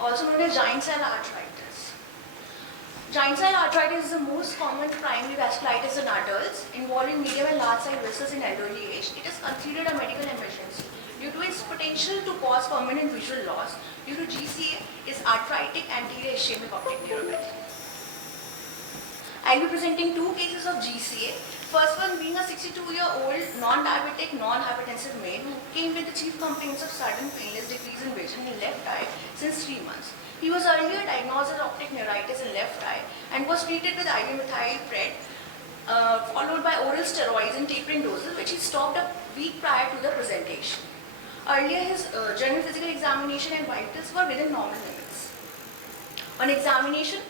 also known as giant cell arteritis. Giant cell arteritis is the most common primary vasculitis in adults, involving medium and large size vessels in elderly age. It is considered a medical emergency due to its potential to cause permanent visual loss. Due to GCA is arthritic anterior ischemic optic neuropathy. I will be presenting two cases of GCA. First one being a 62-year-old non-diabetic, non-hypertensive male who came with the chief complaints of sudden painless decrease in vision in left eye since 3 months. He was earlier diagnosed as optic neuritis in left eye and was treated with IV-methyl-pred followed by oral steroids in tapering doses, which he stopped a week prior to the presentation. Earlier, his general physical examination and vitals were within normal limits. On examination,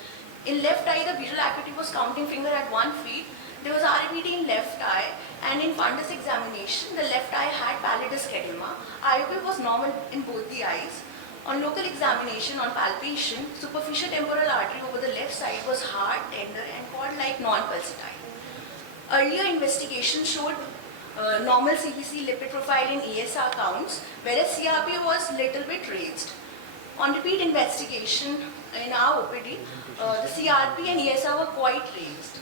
in left eye, the visual acuity was counting finger at 1 feet. There was RAPT in left eye, and in fundus examination, the left eye had pallidus edema. IOP was normal in both the eyes. On local examination, on palpation, superficial temporal artery over the left side was hard, tender, and cord-like non-pulsatile. Earlier investigation showed normal CBC lipid profile in ESR counts, whereas CRP was little bit raised. On repeat investigation in our OPD, the CRP and ESR were quite raised.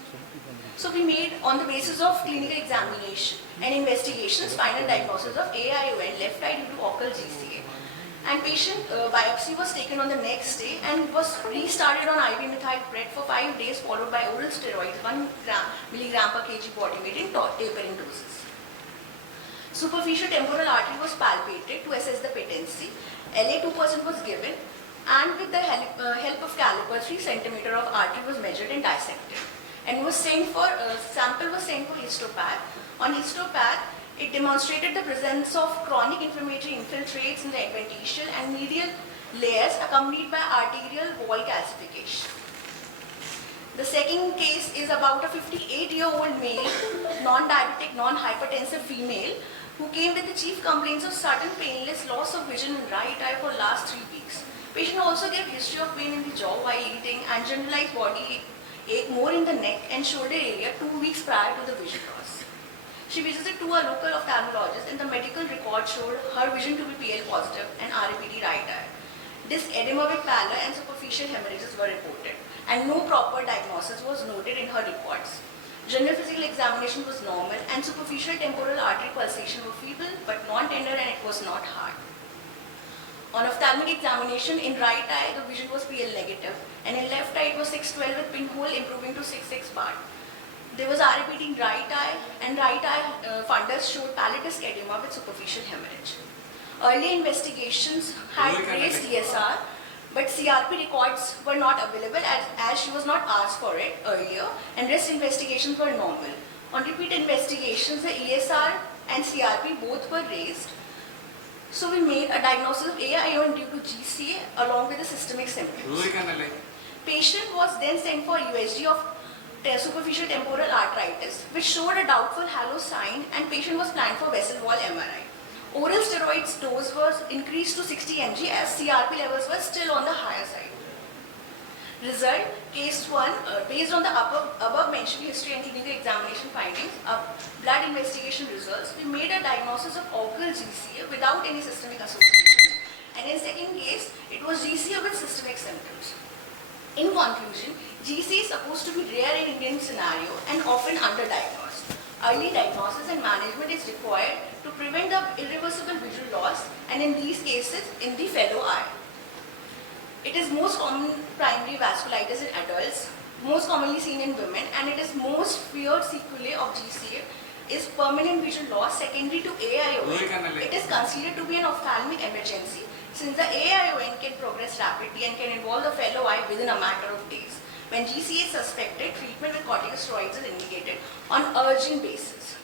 So we made, on the basis of clinical examination and investigations, final diagnosis of AION left eye due to occult GCA. And patient biopsy was taken on the next day and was restarted on IV-methyl-pred for 5 days, followed by oral steroids 1 milligram per kg body weight in tapering doses. Superficial temporal artery was palpated to assess the patency. LA 2% was given, and with the help of caliper, 3 cm of artery was measured and dissected. And was sent for sample was sent for histopath. On histopath, it demonstrated the presence of chronic inflammatory infiltrates in the adventitial and medial layers, accompanied by arterial wall calcification. The second case is about a 58-year-old male, non-diabetic, non-hypertensive female, who came with the chief complaints of sudden painless loss of vision in right eye for last 3 weeks. Patient also gave history of pain in the jaw while eating and generalized body ache more in the neck and shoulder area 2 weeks prior to the vision loss. She visited to a local ophthalmologist and the medical record showed her vision to be PL positive and RAPT right eye. Disc edema with pallor and superficial hemorrhages were reported and no proper diagnosis was noted in her reports. General physical examination was normal and superficial temporal artery pulsation were feeble but non-tender and it was not hard. On ophthalmic examination, in right eye the vision was PL negative and in left eye it was 612 with pinhole improving to 6.6 bar. There was RAPT in right eye and right eye fundus showed pallidus edema with superficial hemorrhage. Earlier investigations had raised ESR, but CRP records were not available as she was not asked for it earlier and rest investigations were normal. On repeat investigations, the ESR and CRP both were raised. So we made a diagnosis of AION due to GCA along with the systemic symptoms. Patient was then sent for USG of superficial temporal arteritis, which showed a doubtful halo sign and patient was planned for vessel wall MRI. Oral steroids dose was increased to 60 mg as CRP levels were still on the higher side. Result, case 1, based on the above mentioned history and clinical examination findings, blood investigation results, we made a diagnosis of occult GCA without any systemic association, and in second case, it was GCA with systemic symptoms. In conclusion, GCA is supposed to be rare in Indian scenario and often underdiagnosed. Early diagnosis and management is required to prevent the irreversible visual loss and in these cases in the fellow eye. It is most common primary vasculitis in adults, most commonly seen in women, and it is most feared sequelae of GCA is permanent visual loss secondary to AION. It is considered to be an ophthalmic emergency since the AION can progress rapidly and can involve the fellow eye within a matter of days. When GCA is suspected, treatment with corticosteroids is indicated on urgent basis.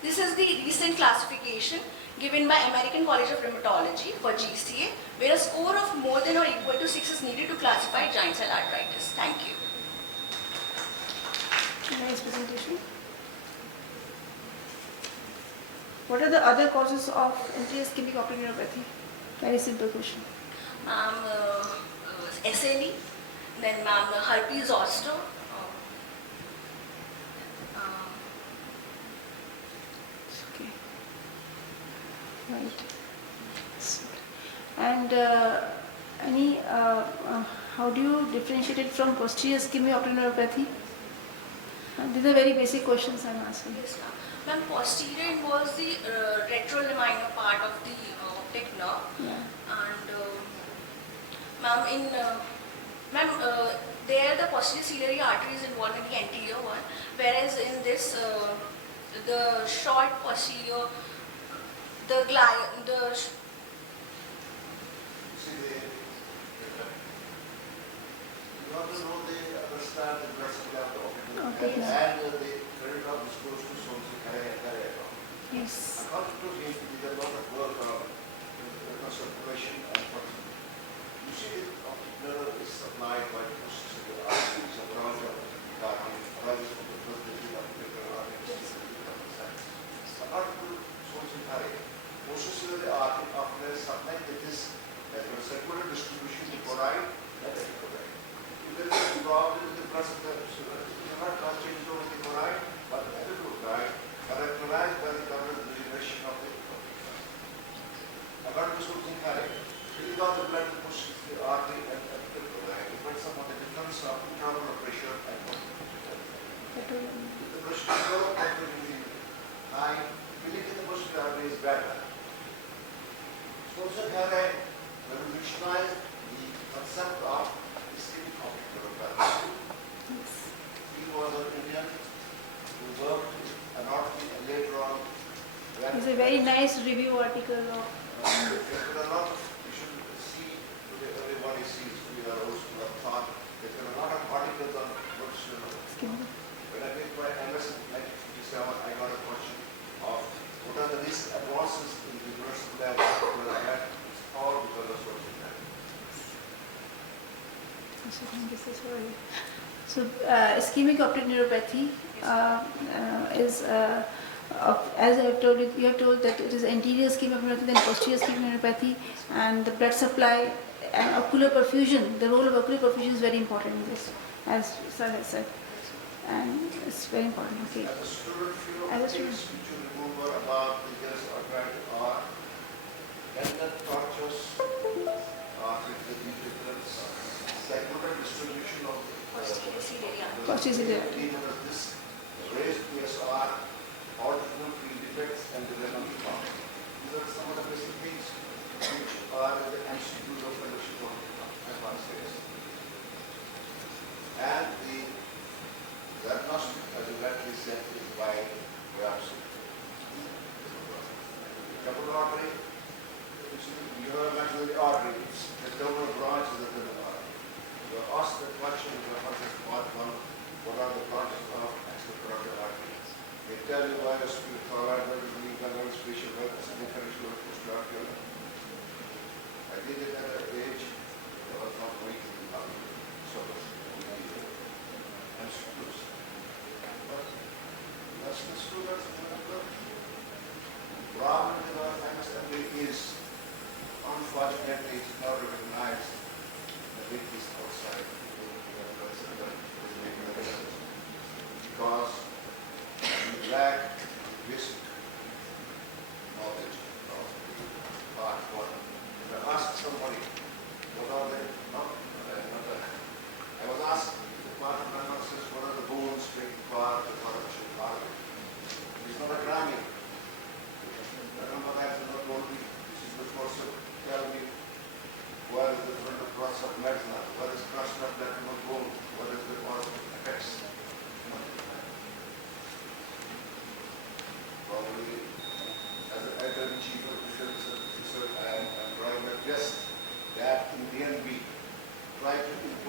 This is the recent classification given by American College of Rheumatology for GCA, where a score of more than or equal to 6 is needed to classify giant cell arteritis. Thank you. Nice presentation. What are the other causes of anti-ischemic optic neuropathy? Very simple question. SLE, then herpes zoster. Okay. Right. And any, how do you differentiate it from posterior ischemic optic neuropathy? These are very basic questions I'm asking. Yes, ma'am. Ma'am, posterior involves the retrolaminal part of the optic nerve, Yeah. and ma'am, there the posterior ciliary artery is involved in the anterior one, whereas in this the short posterior, the See, you have to know understand the blood supply of the Optic nerve. and the credit of is close to so carry. Yes. According to him, he did a lot of work on circulation and function. You see, the optic nerve is supplied by the process of the arteries, a branch of the artery, arises from the first digit of the arteries. According to Solson Harry, process of the artery after supply that is as a circular distribution to chloride and antichloride. If there is a problem with the blood supply, you cannot change over the chloride, but the antichloride characterized by the current regeneration of the according to Solson Harry, because the blood pushes the artery and antichloride, it depends upon the difference of internal pressure and volume. If the pressure is low, high, filling in the posterior artery is better. Solson Harry revolutionized the concept of ischemic optic neuropathy. He was an Indian who worked with anatomy and later on. It's a very nice review article of. There are a lot of, you should see, today everybody sees, we are also taught, there's been a lot of articles on what's, when I did my MS in 1957, I got a question of what are the recent advances in the universal level, where I had all because of social So, ischemic optic neuropathy is, as I have told you have told that it is anterior ischemic neuropathy and posterior ischemic neuropathy, and the blood supply and ocular perfusion. The role of ocular perfusion is very important in this, as sir has said, and it's very important. Okay. As a student, you know, As a things student. which you remember about the years or trying are tendon tortures, with the difference, segmental distribution of posterior ciliary artery. Posterior ciliary artery. this raised PSR, orthogonal field defects, and the renal trauma. These are some of the basic things which are in the MCQs of fellowship of advanced phase. And the diagnostic, as you rightly said, is by biopsy. Capillary artery, you have mentioned the artery, it's the terminal branch is the terminal artery. You are asked the question in reference to part 1, what are the branches of extracarotid artery? They tell you why the spirit forward, whether the internal spatial health, significant posterior. I did it at an age that was not going to be done. So, and students. But that's the students. The problem with our Finals-FP is, unfortunately, it's not recognized that it is outside because we lack basic knowledge of part 1. If I ask somebody, what are they? I was asked, the part of my master says, what are the bones taking part, the partition part of it? It's not a cramming. I remember that you not told me, this is the course of tell me where is the front of cross of magna, where is cross of lateral bone, what is the cause of effects. Probably, as an editor in chief of research, I am drawing a test that in DNB try to impose